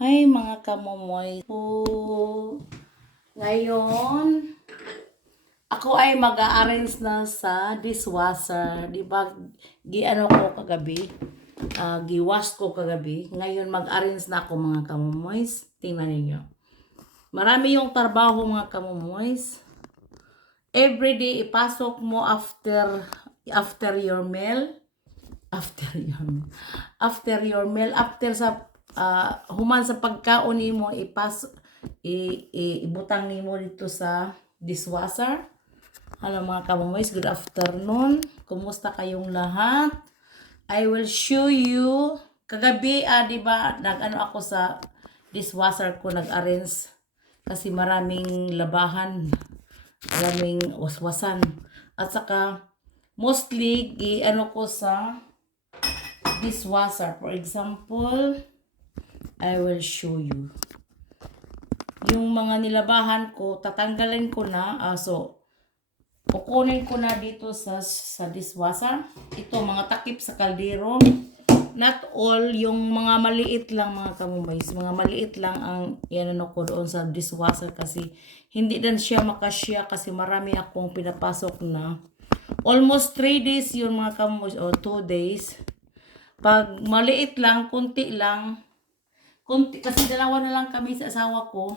Hi mga kamomoy po. Ngayon, ako ay mag-a-arrange na sa dishwasher. Di ba, gi-ano ko kagabi? Gi-wash ko kagabi. Ngayon, mag-arrange na ako mga kamomoys. Tingnan ninyo. Marami yung trabaho mga kamomoys. Everyday, ipasok mo after your meal. After your meal, after sa human sa pagkaon nimo ibutang nimo dito sa dishwasher. Hello mga kamomoys, good afternoon. Kumusta kayong lahat? I will show you kagabi di ba nag-ano ako sa dishwasher ko, nag-arrange kasi maraming labahan, maraming waswasan, at saka mostly ano ko sa dishwasher. For example, I will show you. Yung mga nilabahan ko, tatanggalin ko na. So, kukunin ko na dito sa dishwasher. Ito, mga takip sa kaldero. Not all, yung mga maliit lang mga kamumays. Mga maliit lang ang yanano ko doon sa dishwasher kasi hindi din siya makasya kasi marami akong pinapasok na. Almost 3 days yun mga kamumays, o 2 days. Pag maliit lang, kunti lang, kasi dalawa na lang kami sa asawa ko.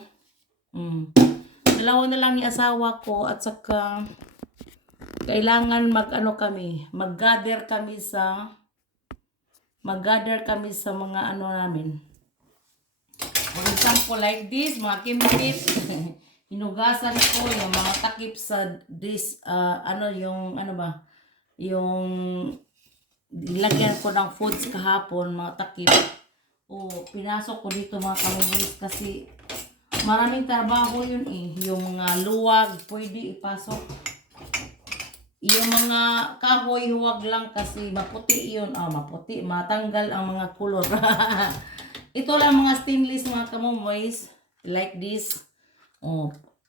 Dalawa na lang ni asawa ko, at saka kailangan mag-gather kami sa mga ano namin. For example, like this, mga kimkit. Hinugasan ko yung mga takip sa yung nilagyan ko ng foods kahapon, mga takip. Pinasok ko dito mga kamomoys kasi maraming trabaho yun Yung mga luwag, pwede ipasok. Yung mga kahoy, huwag lang kasi maputi yun. Maputi, matanggal ang mga kulor. Ito lang mga stainless mga kamomoys. Like this.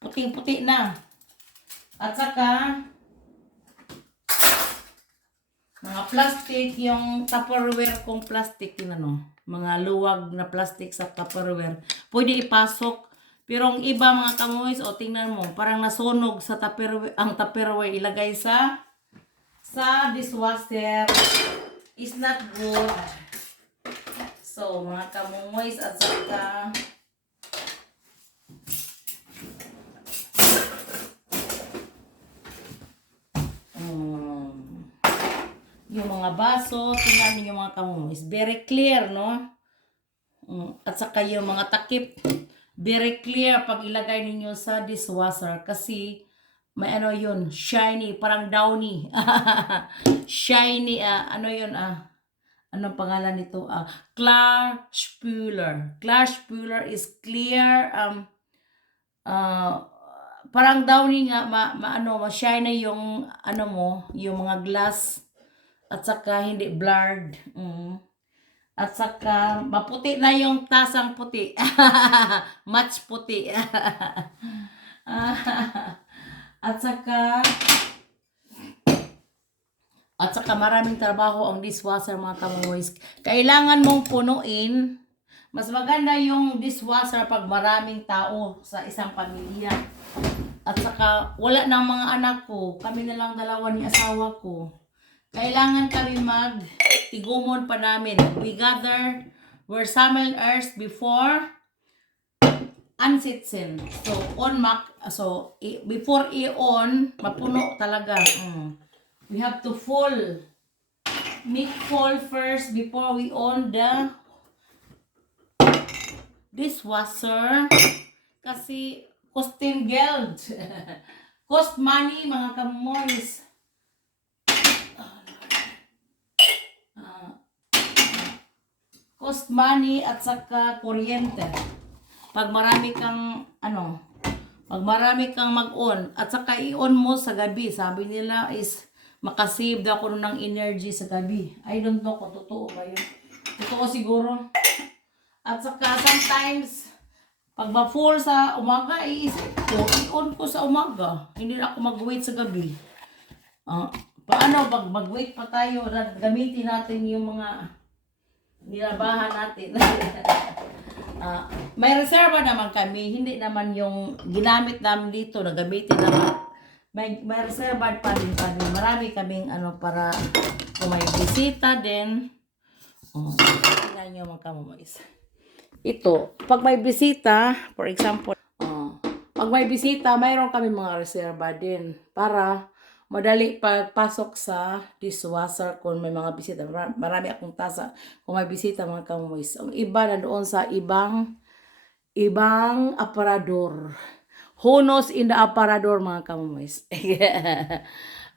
Puting-puti na. At saka, mga plastic, yung Tupperware kong plastic, mga luwag na plastic sa Tupperware, pwede ipasok. Pero ang iba mga kamoys, tingnan mo, parang nasunog sa Tupperware, ang Tupperware ilagay sa dishwasher. Is not good. So mga kamoys, at saka yung mga baso, tingnan niyo mga kamomoys, very clear, no? At saka yung mga takip, very clear pag ilagay ninyo sa dishwasher kasi may yun, shiny, parang downy. Shiny, anong pangalan nito? Clear Spuler. Clear Spuler is clear, parang downy nga, ma-shiny yung yung mga glass. At saka hindi blurred. At saka maputi na yung tasang puti. Match puti. At saka maraming trabaho ang dishwasher mga kamomoys. Kailangan mong punuin. Mas maganda yung dishwasher pag maraming tao sa isang pamilya. At saka wala ng mga anak ko. Kami na lang dalawa ni asawa ko. Kailangan kami tigumon pa namin. We gather where summer earth before unsitsen. So before i-on, mapuno talaga. We have to make full first before we on the dishwasher. Kasi costing geld. Cost money mga kamoys. Cost money at saka kuryente. Pag marami kang mag-on, at saka i-on mo sa gabi, sabi nila is makasave daw ako ng energy sa gabi. I don't know kung totoo ba yun. Totoo siguro. At saka sometimes pag ma-full sa umaga, iisip ko, i-on ko sa umaga. Hindi na ako mag-wait sa gabi. Paano mag-wait pa tayo na gamitin natin yung mga nilabahan natin. May reserva naman kami, hindi naman yung ginamit namin dito, nagamitin naman. May reserva pa din kami. Marami kaming para kung may bisita din. Tingnan nyo mga kamomoys. Ito, pag may bisita, for example, pag may bisita, mayroon kami mga reserva din para madali pagpasok sa dishwasher kung may mga bisita. Marami akong tasa kung may bisita mga kamomoys. Ang iba na doon sa ibang aparador. Who knows in the aparador mga kamomoys.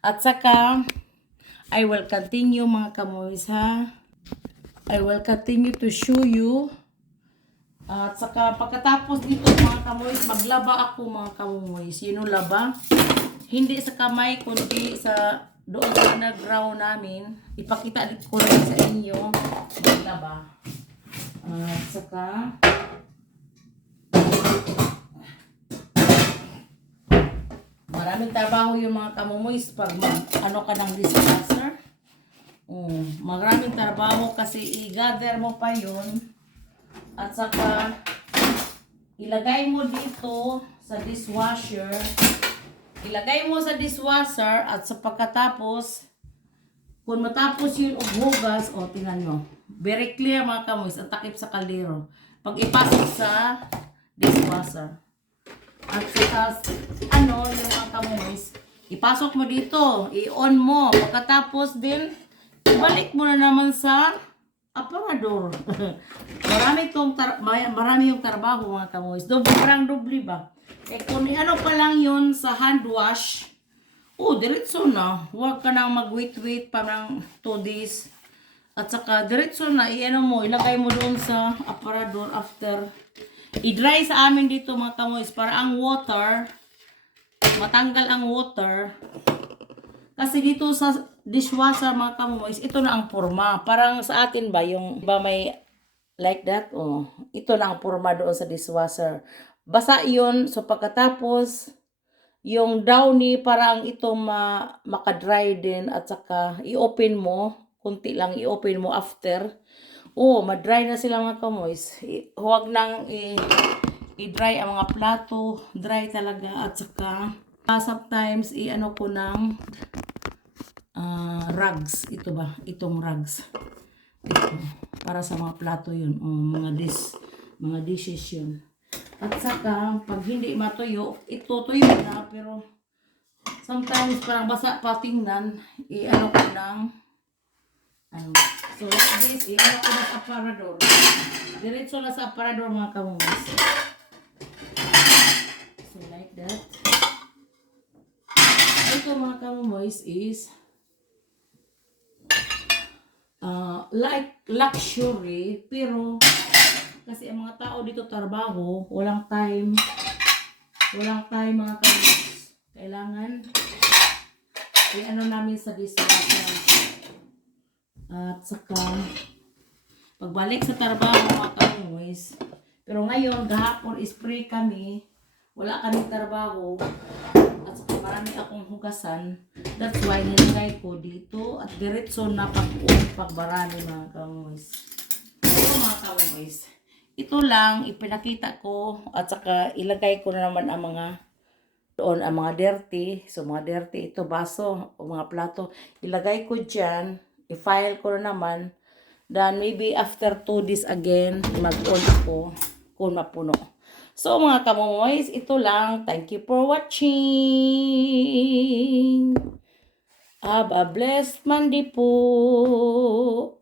At saka, I will continue mga kamomoys ha. I will continue to show you. At saka pagkatapos dito mga kamomoys, maglaba ako mga kamomoys. Yun yung laba. Hindi sa kamay, kundi sa doon sa underground namin. Ipakita ko rin sa inyo. Maglaba. At saka maraming trabaho yung mga kamomoys pag ano ka ng dishwasher. Maraming trabaho kasi i-gather mo pa yun. At saka ilagay mo dito sa dishwasher. Ilagay mo sa dishwasher at sa pagkatapos, kung matapos yun hugas, tingnan nyo. Very clear mga kamoys, ang takip sa kaldero. Pag ipasok sa dishwasher. At saka, yung mga kamoys, ipasok mo dito, i-on mo. Pagkatapos din, ibalik mo na naman sa aparador. marami yung trabaho mga kamoys. Parang doble ba? Kung pa lang yun sa hand wash, diretso na. Huwag ka nang mag-wait pa ng 2 days. At saka, diretso na, ilagay mo doon sa aparador after. I-dry sa amin dito mga kamoys para ang water, matanggal ang water. Kasi dito sa dishwasher mga kamoys, ito na ang forma. Parang sa atin ba, yung iba may like that? Ito na ang forma doon sa dishwasher. Basa yun, so pagkatapos, yung downy parang ito makadry din at saka i-open mo, kunti lang i-open mo after. Ma-dry na sila mga kamoys. Huwag nang i-dry ang mga plato, dry talaga at saka sometimes ko ng rugs. Ito ba? Itong rugs. Ito. Para sa mga plato yun. Mga dishes yun. At saka, pag hindi matuyo, ito tuyo na. Pero, sometimes parang basa pa tingnan. Ko ng so, like this, ko na sa aparador. Diretso na sa aparador mga kamomoys. So, like that. Ito mga kamomoys is like luxury, pero kasi ang mga tao dito trabaho, walang time mga kamomoys. Kailangan namin sa dishwasher. At saka pagbalik sa trabaho mga kamomoys, pero ngayon gahapon spray kami, wala kaming trabaho at saka marami akong hugasan. That's why nilagay ko dito at diretso na pagbarani mga kamomoys. Mga kamomoys, ito lang ipinakita ko at saka ilagay ko na naman ang mga dirty. So mga dirty, ito baso o mga plato, ilagay ko dyan, i-file ko na naman. Then maybe after 2 days again, mag-on ko kung mapuno. So mga kamomoys, ito lang. Thank you for watching. Have a blessed Monday po.